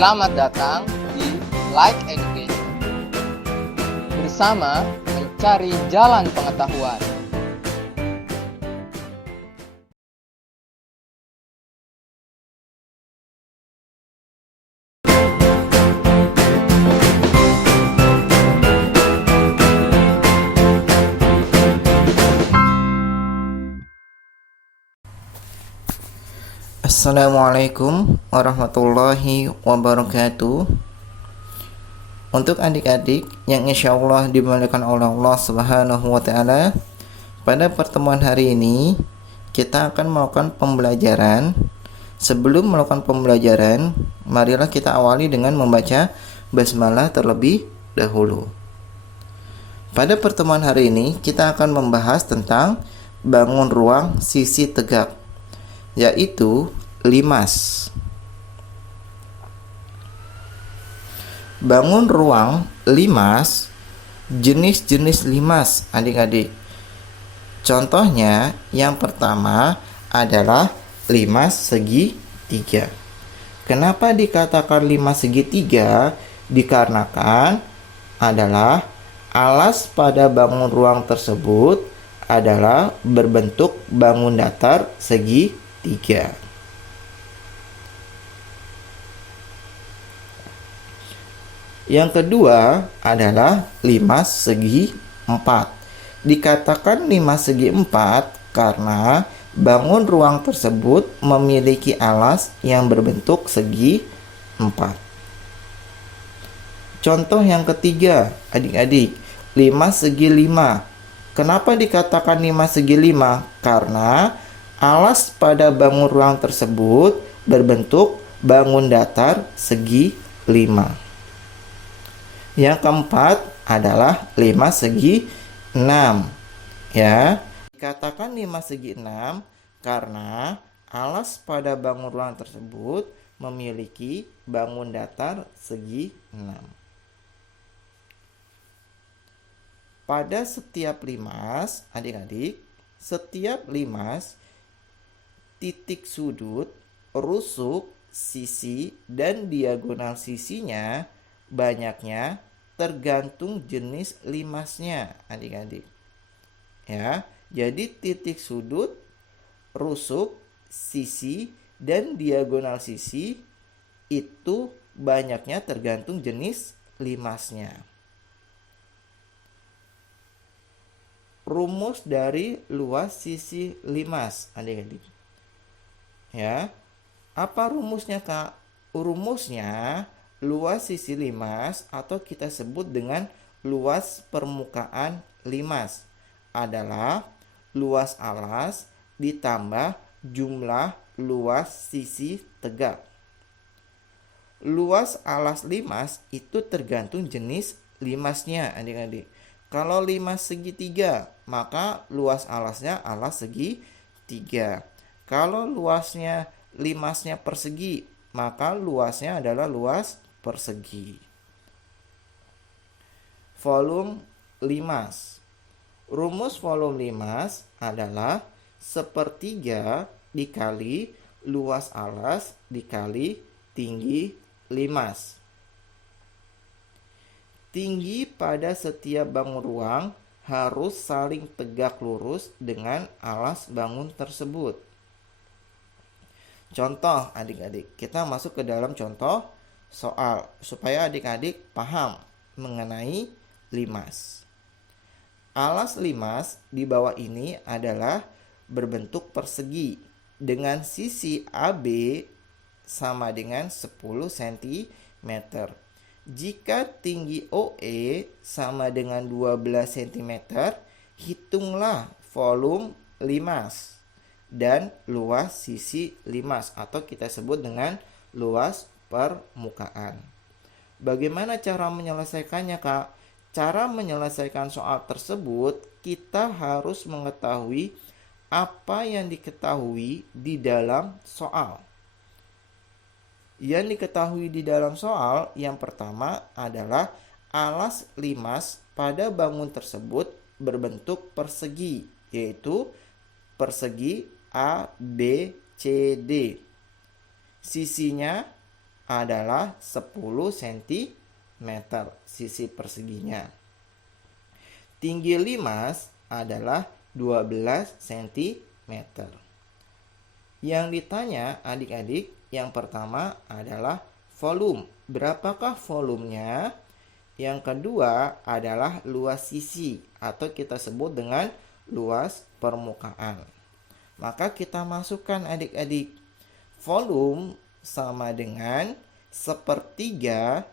Selamat datang di Like Education. Bersama mencari jalan pengetahuan. Assalamualaikum warahmatullahi wabarakatuh. Untuk adik-adik yang insya Allah dimuliakan oleh Allah Subhanahu wa Ta'ala, pada pertemuan hari ini kita akan melakukan pembelajaran. Sebelum melakukan pembelajaran, marilah kita awali dengan membaca basmalah terlebih dahulu. Pada pertemuan hari ini kita akan membahas tentang bangun ruang sisi tegak, yaitu limas. Bangun ruang limas, jenis-jenis limas adik-adik. Contohnya yang pertama adalah limas segitiga. Kenapa dikatakan limas segitiga? Dikarenakan adalah alas pada bangun ruang tersebut adalah berbentuk bangun datar segitiga. Yang kedua adalah limas segi empat. Dikatakan limas segi empat karena bangun ruang tersebut memiliki alas yang berbentuk segi empat. Contoh yang ketiga, adik-adik, limas segi lima. Kenapa dikatakan limas segi lima? Karena alas pada bangun ruang tersebut berbentuk bangun datar segi lima. Yang keempat adalah limas segi enam. Ya, dikatakan limas segi enam karena alas pada bangun ruang tersebut memiliki bangun datar segi enam. Pada setiap limas, adik-adik, setiap limas, titik sudut, rusuk, sisi, dan diagonal sisinya banyaknya tergantung jenis limasnya, adik-adik. Ya, jadi titik sudut, rusuk, sisi, dan diagonal sisi itu banyaknya tergantung jenis limasnya. Rumus dari luas sisi limas, adik-adik. Ya, apa rumusnya, Kak? Rumusnya luas sisi limas atau kita sebut dengan luas permukaan limas adalah luas alas ditambah jumlah luas sisi tegak. Luas alas limas itu tergantung jenis limasnya, adik-adik. Kalau limas segitiga, maka luas alasnya alas segitiga. Kalau luasnya limasnya persegi, maka luasnya adalah luas persegi. Volume limas. Rumus volume limas adalah sepertiga dikali luas alas dikali tinggi limas. Tinggi pada setiap bangun ruang harus saling tegak lurus dengan alas bangun tersebut. Contoh adik-adik, kita masuk ke dalam contoh soal supaya adik-adik paham mengenai limas. Alas limas di bawah ini adalah berbentuk persegi dengan sisi AB sama dengan 10 cm. Jika tinggi OE sama dengan 12 cm, hitunglah volume limas dan luas sisi limas atau kita sebut dengan luas permukaan. Bagaimana cara menyelesaikannya, Kak? Cara menyelesaikan soal tersebut kita harus mengetahui apa yang diketahui di dalam soal. Yang diketahui di dalam soal yang pertama adalah alas limas pada bangun tersebut berbentuk persegi, yaitu persegi A, B, C, D. Sisinya adalah 10 cm sisi perseginya. Tinggi limas adalah 12 cm. Yang ditanya adik-adik yang pertama adalah volume. Berapakah volumenya? Yang kedua adalah luas sisi atau kita sebut dengan luas permukaan. Maka kita masukkan adik-adik. Volume sama dengan sepertiga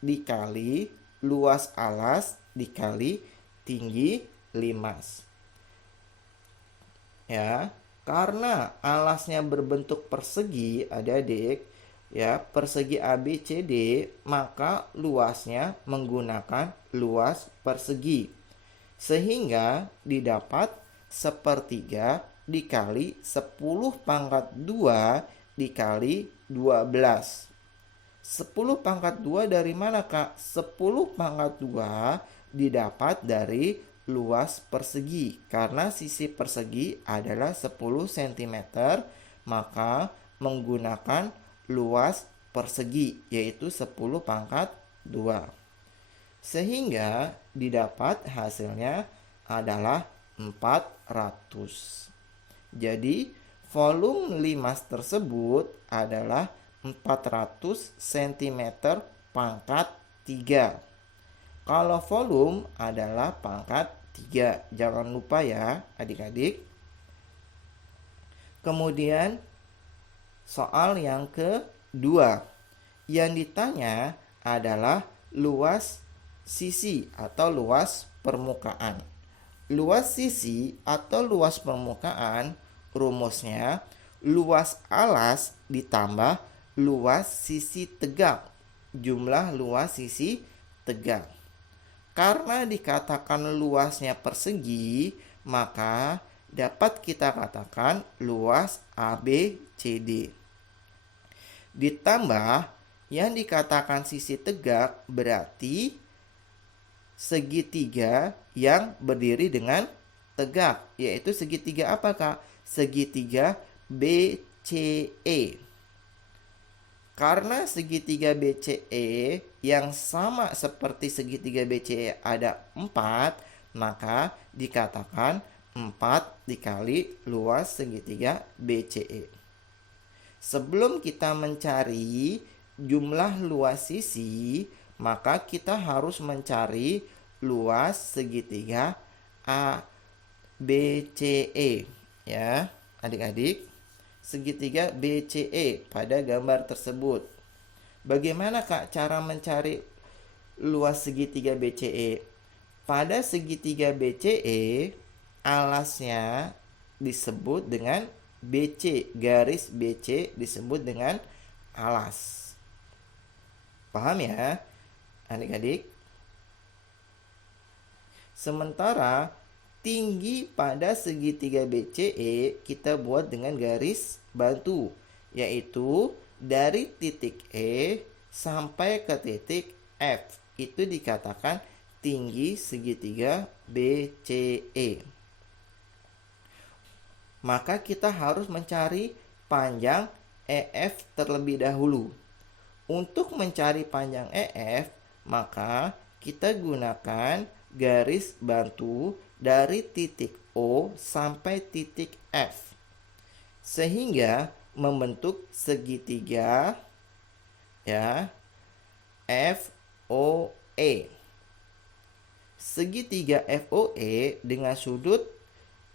dikali luas alas dikali tinggi limas. Ya, karena alasnya berbentuk persegi adik-adik, ya, persegi ABCD, maka luasnya menggunakan luas persegi. Sehingga didapat sepertiga dikali 10 pangkat 2 dikali 12. 10 pangkat 2 dari mana, Kak? 10 pangkat 2 didapat dari luas persegi. Karena sisi persegi adalah 10 cm, maka menggunakan luas persegi, yaitu 10 pangkat 2. Sehingga didapat hasilnya adalah 400. Jadi, volume limas tersebut adalah 400 cm pangkat 3. Kalau volume adalah pangkat 3. Jangan lupa ya adik-adik. Kemudian soal yang kedua. Yang ditanya adalah luas sisi atau luas permukaan. Luas sisi atau luas permukaan rumusnya luas alas ditambah luas sisi tegak. Jumlah luas sisi tegak. Karena dikatakan luasnya persegi, maka dapat kita katakan luas ABCD. Ditambah yang dikatakan sisi tegak berarti segitiga yang berdiri dengan tegak, yaitu segitiga apa, Kak? Segitiga BCE. Karena segitiga BCE yang sama seperti segitiga BCE ada 4, maka dikatakan 4 dikali luas segitiga BCE. Sebelum kita mencari jumlah luas sisi, maka kita harus mencari luas segitiga ABCE, ya adik-adik. Segitiga BCE pada gambar tersebut. Bagaimana, Kak, cara mencari luas segitiga BCE? Pada segitiga BCE, alasnya disebut dengan BC, garis BC disebut dengan alas. Paham ya, adik-adik? Sementara tinggi pada segitiga BCE kita buat dengan garis bantu, yaitu dari titik E sampai ke titik F. Itu dikatakan tinggi segitiga BCE. Maka kita harus mencari panjang EF terlebih dahulu. Untuk mencari panjang EF, maka kita gunakan garis bantu dari titik O sampai titik F, sehingga membentuk segitiga, ya, FOE. Segitiga FOE dengan sudut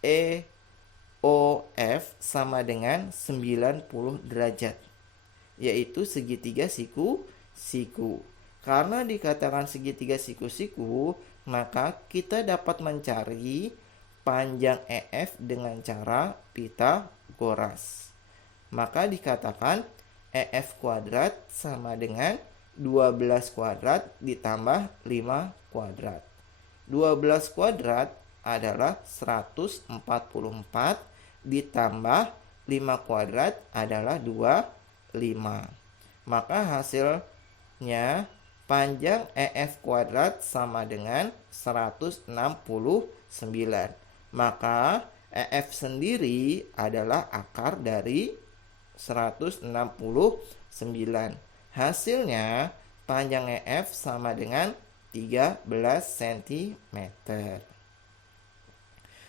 EOF sama dengan 90 derajat, yaitu segitiga siku-siku. Karena dikatakan segitiga siku-siku, maka kita dapat mencari panjang EF dengan cara Pythagoras. Maka dikatakan EF kuadrat sama dengan 12 kuadrat ditambah 5 kuadrat. 12 kuadrat adalah 144 ditambah 5 kuadrat adalah 25. Maka hasilnya panjang EF kuadrat sama dengan 169. Maka EF sendiri adalah akar dari 169. Hasilnya panjang EF sama dengan 13 cm.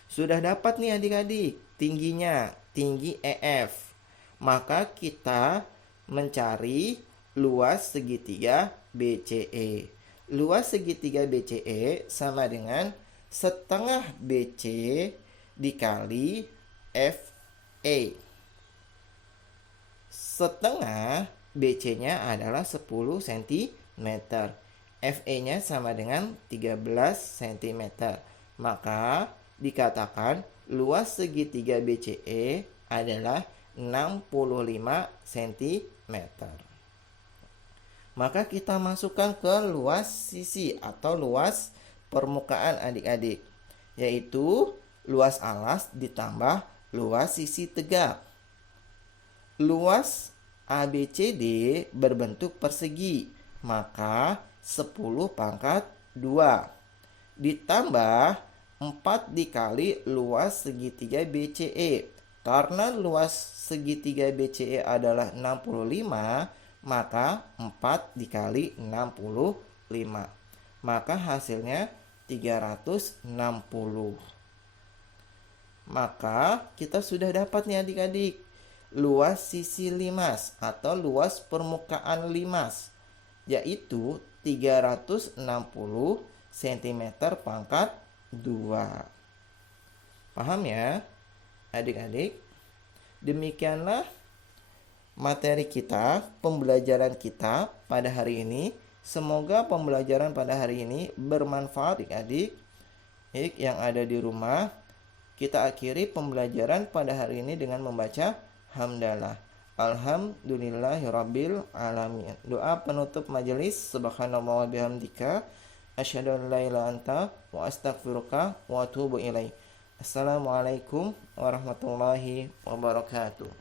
Sudah dapat nih adik-adik tingginya, tinggi EF. Maka kita mencari luas segitiga BCE. Luas segitiga BCE sama dengan setengah BC dikali FE. Setengah BC-nya adalah 10 cm. FE-nya sama dengan 13 cm. Maka dikatakan luas segitiga BCE adalah 65 cm. Maka kita masukkan ke luas sisi atau luas permukaan adik-adik, yaitu luas alas ditambah luas sisi tegak. Luas ABCD berbentuk persegi, maka 10 pangkat 2 ditambah 4 dikali luas segitiga BCE. Karena luas segitiga BCE adalah 65, maka 4 dikali 65. Maka hasilnya 360. Maka kita sudah dapat nih adik-adik luas sisi limas atau luas permukaan limas, yaitu 360 cm pangkat 2. Paham ya adik-adik? Demikianlah materi kita, pembelajaran kita pada hari ini. Semoga pembelajaran pada hari ini bermanfaat adik-adik yang ada di rumah. Kita akhiri pembelajaran pada hari ini dengan membaca hamdalah. Alhamdulillahirabbil alamin. Doa penutup majelis. Subhanallah wa bihamdika asyhadu an la ilaha anta wa astaghfiruka wa atubu ilaik. Assalamualaikum warahmatullahi wabarakatuh.